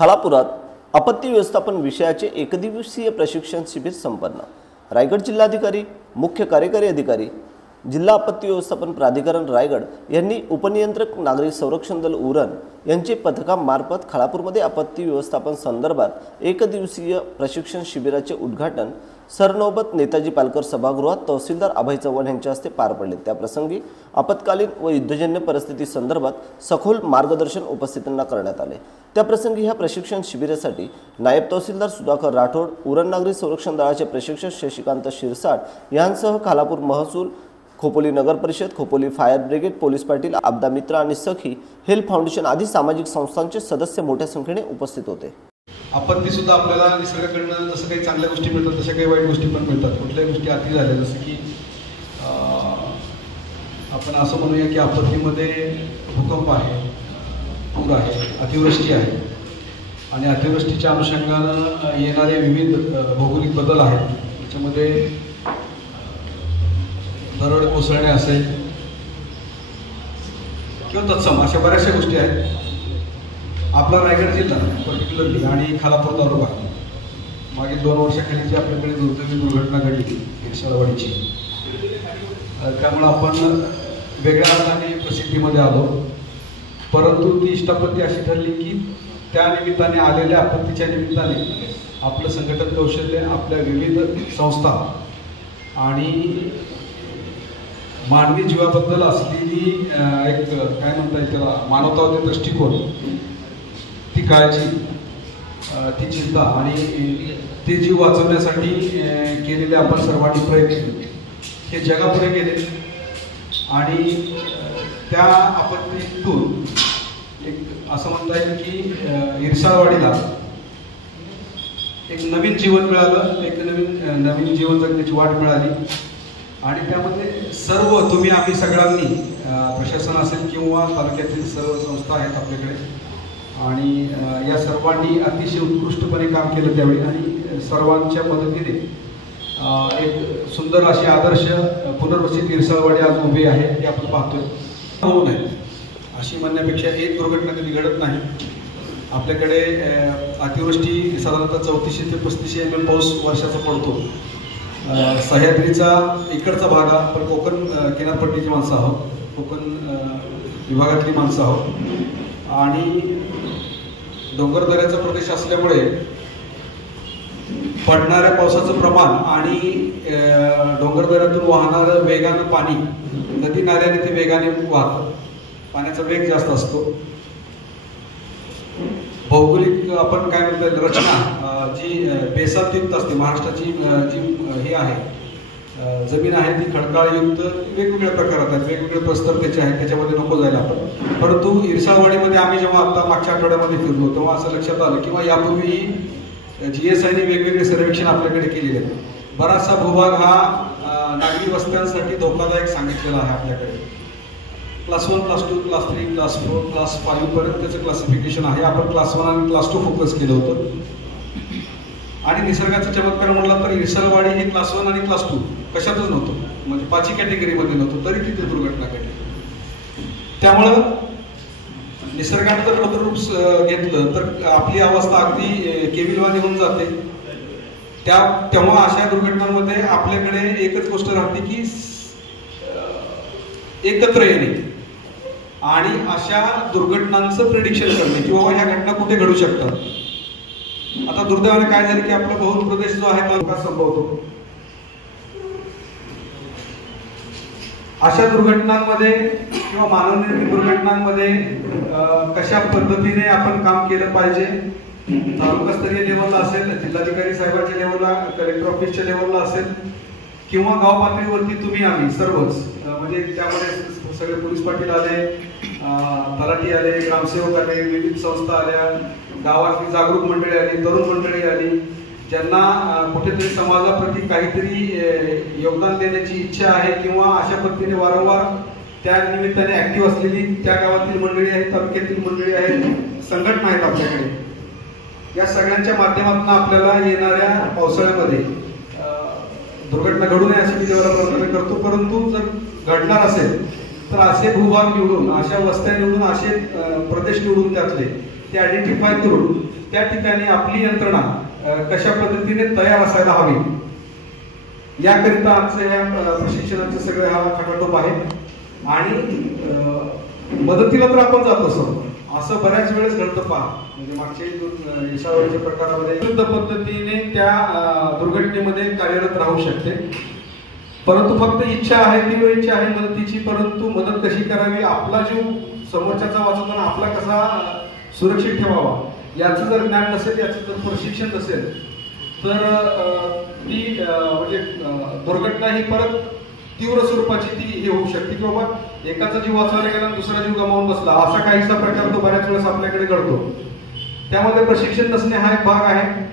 खालापुरात आपत्ती व्यवस्थापन विषयाचे एकदिवसीय प्रशिक्षण शिबिर संपन्न। रायगड जिल्हाधिकारी, मुख्य कार्यकारी अधिकारी, जिल्हा आपत्ती व्यवस्थापन प्राधिकरण रायगड यांनी उपनियंत्रक नागरिक संरक्षण दल उरण यांचे पथकामार्फत खालापूरमध्ये आपत्ती व्यवस्थापन संदर्भात एकदिवसीय प्रशिक्षण शिबिराचे उद्घाटन सरनौबत नेताजी पालकर सभागृहात तहसीलदार अभय चव्हाण यांच्या हस्ते पार पडले। त्याप्रसंगी आपत्कालीन व युद्धजन्य परिस्थिती संदर्भात सखोल मार्गदर्शन उपस्थितांना करण्यात आले। त्याप्रसंगी ह्या प्रशिक्षण शिबिरासाठी नायब तहसीलदार सुधाकर राठोड, उरण नागरिक संरक्षण दलाचे प्रशिक्षक शशिकांत शिरसाट यांसह खालापूर महसूल, खोपोली नगर परिषद, Khopoli fire brigade, police Patil, आपदा मित्र आणि सखी हेल्प फाउंडेशन आदी सामाजिक संस्थांचे सदस्य मोठ्या संख्येने उपस्थित होते। आपत्ती सुद्धा आपल्याला निसर्गाकडून जसं काही चांगल्या गोष्टी मिळतात तशा काही वाईट गोष्टी पण मिळतात। कुठल्याही गोष्टी अति झाल्या, जसं की आपण असं म्हणूया की आपत्तीमध्ये भूकंप आहे, पूर आहे, अतिवृष्टी आहे आणि अतिवृष्टीच्या अनुषंगानं येणारे विविध भौगोलिक बदल आहेत। त्याच्यामध्ये दरड कोसळणे असेल किंवा तत्सम अशा बऱ्याचशा गोष्टी आहेत। आपला रायगड जिल्हा पर्टिक्युलरली आणि खालापूर तालुका मागील 2 वर्षाखाली जी आपल्याकडे दुर्घटना घडली इरशाळवाडीची, त्यामुळे आपण वेगळ्या अर्थाने प्रसिद्धीमध्ये आलो। परंतु ती इष्टापत्ती अशी ठरली की त्या निमित्ताने आलेल्या आपत्तीच्या निमित्ताने आपलं संघटन कौशल्य, आपल्या विविध संस्था आणि मानवी जीवाबद्दल असलेली एक काय म्हणता येईल त्याला मानवतावादी दृष्टिकोन, ती काळजी, ती चिंता आणि ते जीव वाचवण्यासाठी केलेले आपण सर्वांनी प्रयत्न हे जगापुढे गेले आणि त्या आपत्तीतून एक असं म्हणता येईल की इरशाळवाडीला एक नवीन जीवन मिळालं, एक नवीन जीवन जगण्याची वाट मिळाली आणि त्यामध्ये सर्व तुम्ही आम्ही सगळ्यांनी प्रशासन असेल किंवा तालुक्यातील सर्व संस्था आहेत आपल्याकडे आणि या सर्वांनी अतिशय उत्कृष्टपणे काम केलं त्यावेळी आणि सर्वांच्या मदतीने एक सुंदर अशी आदर्श पुनर्वसित इरशाळवाडी आज उभी आहे हे आपण पाहतोय। होऊ नये अशी म्हणण्यापेक्षा एक दुर्घटना कधी घडत नाही। आपल्याकडे अतिवृष्टी साधारणतः 3400 ते 3500 mm पाऊस वर्षाचा पडतो। सह्याद्रीचा इकडचा भाग आपण कोकण किनारपट्टीची माणसं आहोत, कोकण विभागातली माणसं आहोत आणि डोंगरदऱ्याचा प्रदेश असल्यामुळे पडणाऱ्या पावसाचं प्रमाण आणि डोंगरदऱ्यातून वाहणारं वेगानं पाणी नदी नाल्याने ते वेगाने वाहतं, पाण्याचा वेग जास्त असतो। भौगोलिक आपण काय म्हणता येईल रचना जी बेसातयुक्त असते, महाराष्ट्राची जी हे आहे जमीन आहे ती खडकाळयुक्त वेगवेगळ्या प्रकारात आहेत, वेगवेगळे प्रस्तर त्याचे आहेत, त्याच्यामध्ये नको जायला आपण। परंतु इरशाळवाडीमध्ये आम्ही जेव्हा आता मागच्या आठवड्यामध्ये फिरलो तेव्हा असं लक्षात आलं किंवा यापूर्वी GSIने वेगवेगळे सर्वेक्षण आपल्याकडे केलेले आहेत। बराचसा भूभाग हा नागरी वस्त्यांसाठी धोकादायक सांगितलेला आहे आपल्याकडे। Class 1, class 2, class 3, class 4, class 5 पर्यंत त्याचं क्लासिफिकेशन आहे। आपण क्लास 1 आणि क्लास 2 फोकस केलं होतं आणि निसर्गाचा चमत्कार म्हणला तर इरशाळवाडी हे क्लास 1 आणि क्लास 2 कशातच नव्हतं, म्हणजे 5ही कॅटेगरीमध्ये नव्हतं, तरी तिथे दुर्घटना घडली। त्यामुळं निसर्गाने जर रुद्ररूप घेतलं तर आपली अवस्था अगदी केविलवाणी होऊन जाते। तेव्हा अशा दुर्घटनांमध्ये आपल्याकडे एकच गोष्ट राहते की एकत्र येणे आणि अशा दुर्घटनांचं प्रेडिक्शन करणे की बाबा ह्या घटना कुठे घडू शकतात। आता दुर्दैवाने काय झालं की आपला बहुल प्रदेश जो आहे तो संभवतो। अशा दुर्घटनांमध्ये किंवा मानवनिर्मित दुर्घटनांमध्ये कशा पद्धतीने आपण काम केलं पाहिजे, तालुकास्तरीय लेवलला असेल, जिल्हाधिकारी साहेबांच्या लेवलला, कलेक्टर ऑफिसच्या लेवलला असेल किंवा गाव पातळीवरती तुम्ही आम्ही सर्वच, म्हणजे त्यामध्ये सगळे पोलीस पाटील आले, तलाठी आले, ग्रामसेवक आले, विविध संस्था आल्या, गावातली जागरूक मंडळी आली, तरुण मंडळी आली, ज्यांना कुठेतरी समाजाप्रती काहीतरी योगदान देण्याची इच्छा आहे किंवा अशा पद्धतीने वारंवार त्या निमित्ताने ऍक्टिव्ह असलेली त्या गावातील मंडळी आहेत, तालुक्यातील मंडळी आहेत, संघटना आहेत आपल्याकडे। या सगळ्यांच्या माध्यमातून आपल्याला येणाऱ्या पावसाळ्यामध्ये दुर्घटना घडू नये अशी मी देवाला प्रार्थना करतो। परंतु जर घडणार असेल तर असे भूभाग निवडून, अशा वस्त्या निवडून, असे प्रदेश निवडून त्यातले ते आयडेंटिफाय करून त्या ठिकाणी आपली यंत्रणा कशा पद्धतीने तयार असायला हवी याकरिता आमचं या प्रशिक्षणाचे सगळे हा खटाटोप आहे. आणि मदतीला तर आपण जात असं बऱ्याच वेळेस घडतं पहा, म्हणजे मागच्या यशावरच्या प्रकारामध्ये शुद्ध पद्धतीने त्या दुर्घटनेमध्ये कार्यरत राहू शकते, परंतु फक्त इच्छा आहे, तीव्र इच्छा आहे मदतीची, परंतु मदत कशी करावी, आपला जीव समोरच्याचा वाचवताना आपला कसा सुरक्षित ठेवावा याचं जर ज्ञान नसेल, याचं जर प्रशिक्षण नसेल तर ती म्हणजे दुर्घटना ही परत तीव्र स्वरूपाची ती हे होऊ शकते की बाबा एकाचा जीव वाचवायला गेला आणि दुसरा जीव गमावून बसला, असा काहीसा प्रकार तो बऱ्याच वेळेस आपल्याकडे घडतो. त्यामध्ये प्रशिक्षण नसणे हा एक भाग आहे.